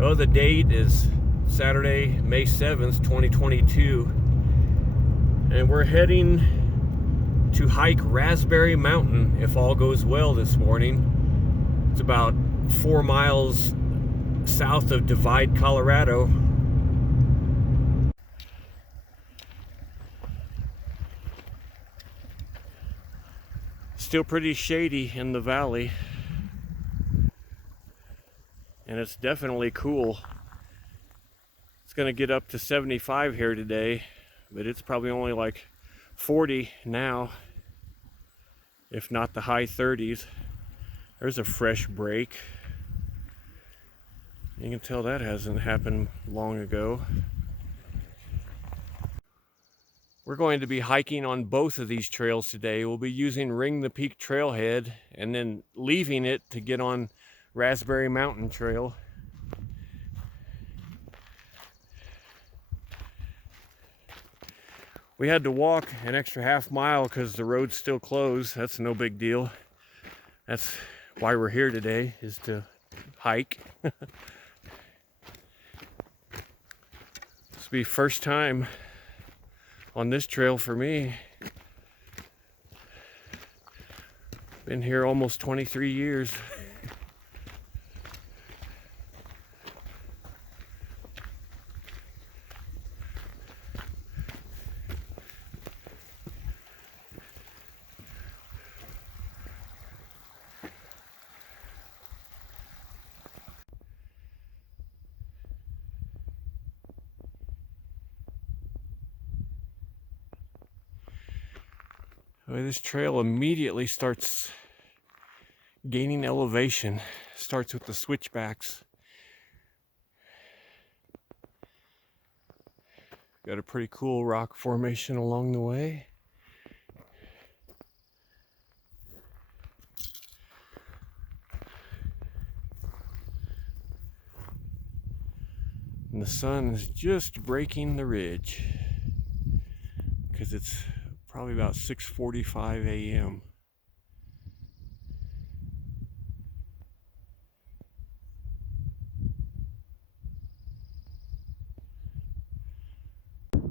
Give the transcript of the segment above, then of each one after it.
Oh, the date is Saturday, May 7th, 2022. And we're heading to hike Raspberry Mountain if all goes well this morning. It's about 4 miles south of Divide, Colorado. Still pretty shady in the valley. And it's definitely cool. It's gonna get up to 75 here today, but it's probably only like 40 now, if not the high 30s. There's a fresh break. You can tell that hasn't happened long ago. We're going to be hiking on both of these trails today. We'll be using Ring the Peak trailhead and then leaving it to get on Raspberry Mountain Trail. We had to walk an extra half mile because the road's still closed. That's no big deal. That's why we're here today, is to hike. This will be first time on this trail for me. Been here almost 23 years. This trail immediately starts gaining elevation. Starts with the switchbacks. Got a pretty cool rock formation along the way. And the sun is just breaking the ridge because it's probably about 6:45 a.m.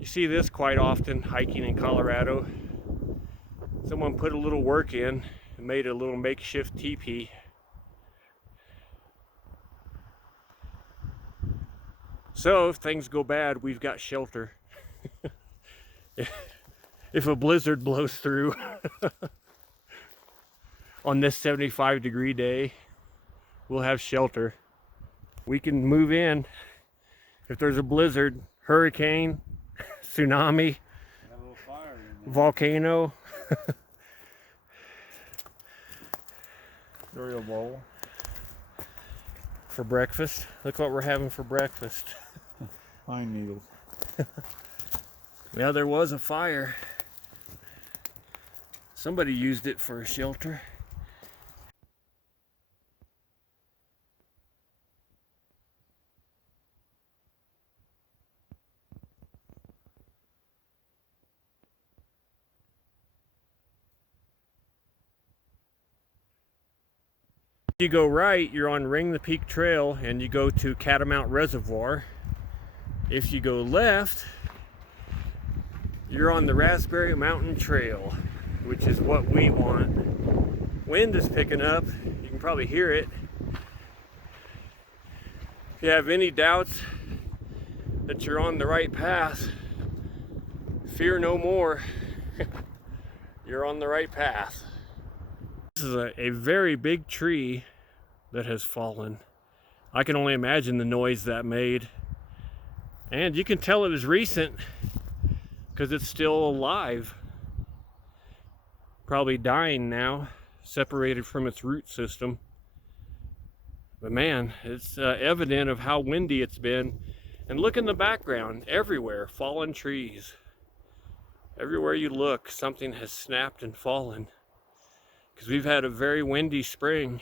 You see this quite often hiking in Colorado. Someone put a little work in and made a little makeshift teepee. So if things go bad, we've got shelter. If a blizzard blows through on this 75-degree day, we'll have shelter. We can move in if there's a blizzard, hurricane, tsunami, volcano. Tarryall bowl For breakfast. Look what we're having for breakfast. Pine needles. Yeah, there was a fire. Somebody used it for a shelter. If you go right, you're on Ring the Peak Trail and you go to Catamount Reservoir. If you go left, you're on the Raspberry Mountain Trail, which is what we want. Wind is picking up. You can probably hear it. If you have any doubts that you're on the right path, fear no more. You're on the right path. This is a very big tree that has fallen. I can only imagine the noise that made. And you can tell it was recent because it's still alive. Probably dying now, separated from its root system. But man, it's evident of how windy it's been. And look in the background, everywhere, fallen trees. Everywhere you look, something has snapped and fallen. Because we've had a very windy spring.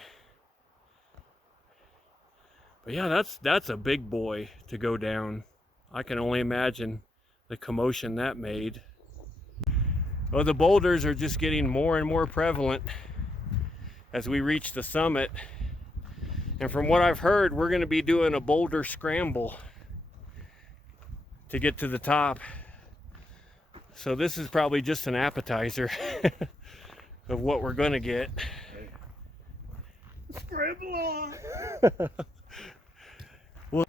But yeah, that's a big boy to go down. I can only imagine the commotion that made. Well, the boulders are just getting more and more prevalent as we reach the summit. And from what I've heard, we're going to be doing a boulder scramble to get to the top. So this is probably just an appetizer of what we're going to get. Scramble on! Well,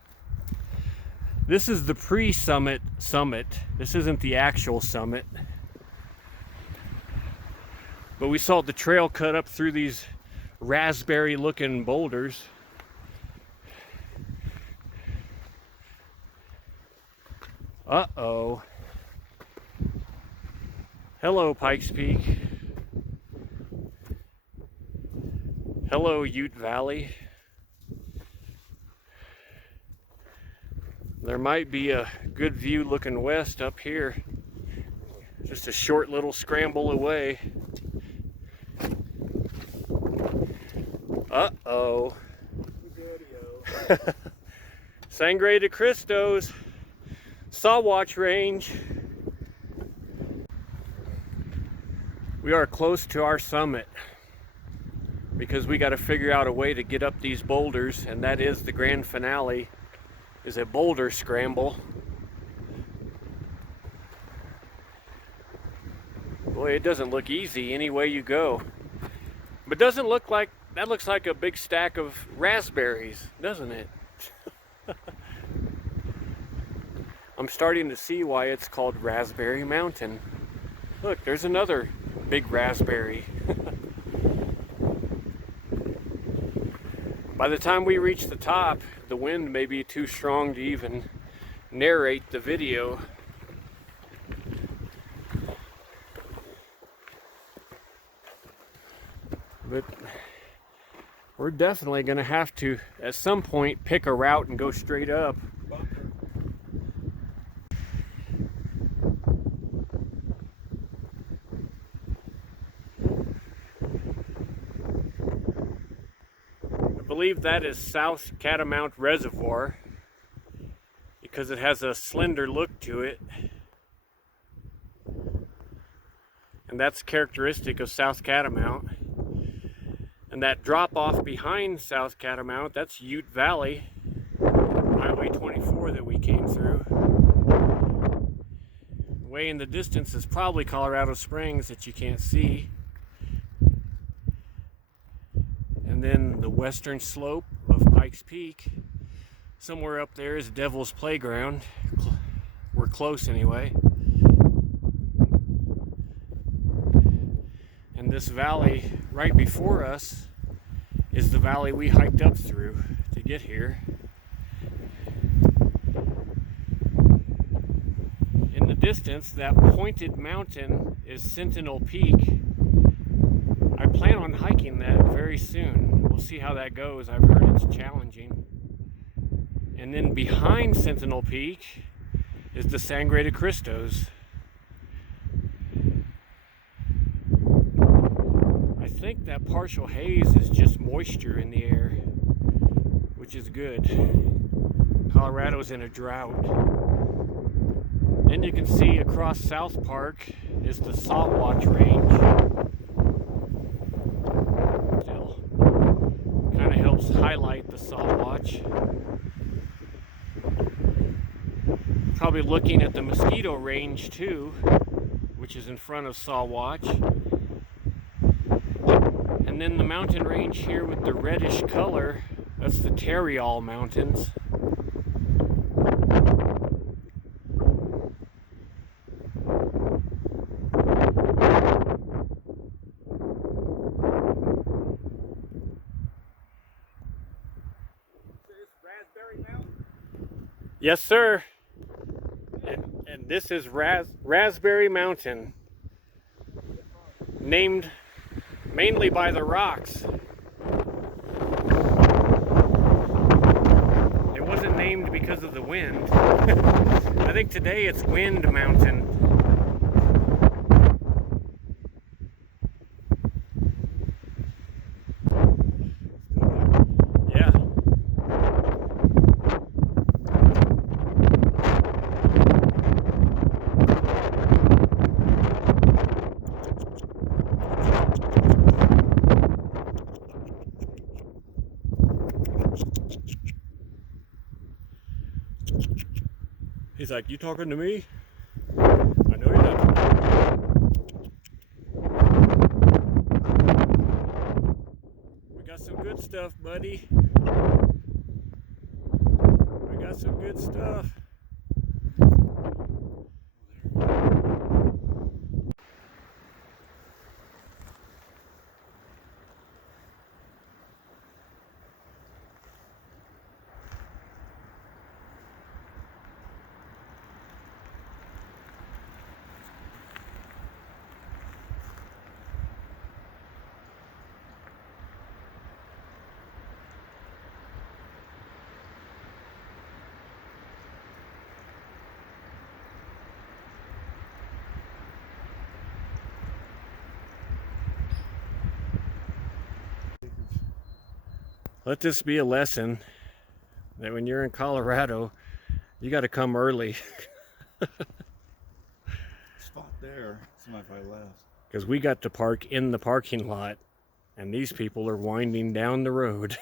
this is the pre-summit summit. This isn't the actual summit. But we saw the trail cut up through these raspberry looking boulders. Uh-oh. Hello, Pikes Peak. Hello, Ute Valley. There might be a good view looking west up here. Just a short little scramble away. Uh-oh. Sangre de Cristos. Sawatch Range. We are close to our summit because we got to figure out a way to get up these boulders, and that is the grand finale, is a boulder scramble. Boy, it doesn't look easy any way you go. But doesn't look like, that looks like a big stack of raspberries, doesn't it? I'm starting to see why it's called Raspberry Mountain. Look, there's another big raspberry. By the time we reach the top, the wind may be too strong to even narrate the video. But we're definitely going to have to, at some point, pick a route and go straight up. I believe that is South Catamount Reservoir because it has a slender look to it, and that's characteristic of South Catamount. And that drop off behind South Catamount, that's Ute Valley, Highway 24 that we came through. Way in the distance is probably Colorado Springs that you can't see. And then the western slope of Pikes Peak, somewhere up there is Devil's Playground. We're close anyway. And this valley right before us is the valley we hiked up through to get here. In the distance, that pointed mountain is Sentinel Peak. I plan on hiking that very soon. We'll see how that goes. I've heard it's challenging. And then behind Sentinel Peak is the Sangre de Cristos. I think that partial haze is just moisture in the air, which is good. Colorado's in a drought. Then you can see across South Park is the Sawatch Range. Still kind of helps highlight the Sawatch. Probably looking at the Mosquito Range too, which is in front of Sawatch. And then the mountain range here with the reddish color, that's the Tarryall Mountains. Yes, sir. And this is Raspberry Mountain, named mainly by the rocks. It wasn't named because of the wind. I think today it's Wind Mountain. He's like, you talking to me? I know you're not talking to me. We got some good stuff, buddy. We got some good stuff. Let this be a lesson that when you're in Colorado, you got to come early. Spot there. It's my left. Because we got to park in the parking lot, and these people are winding down the road.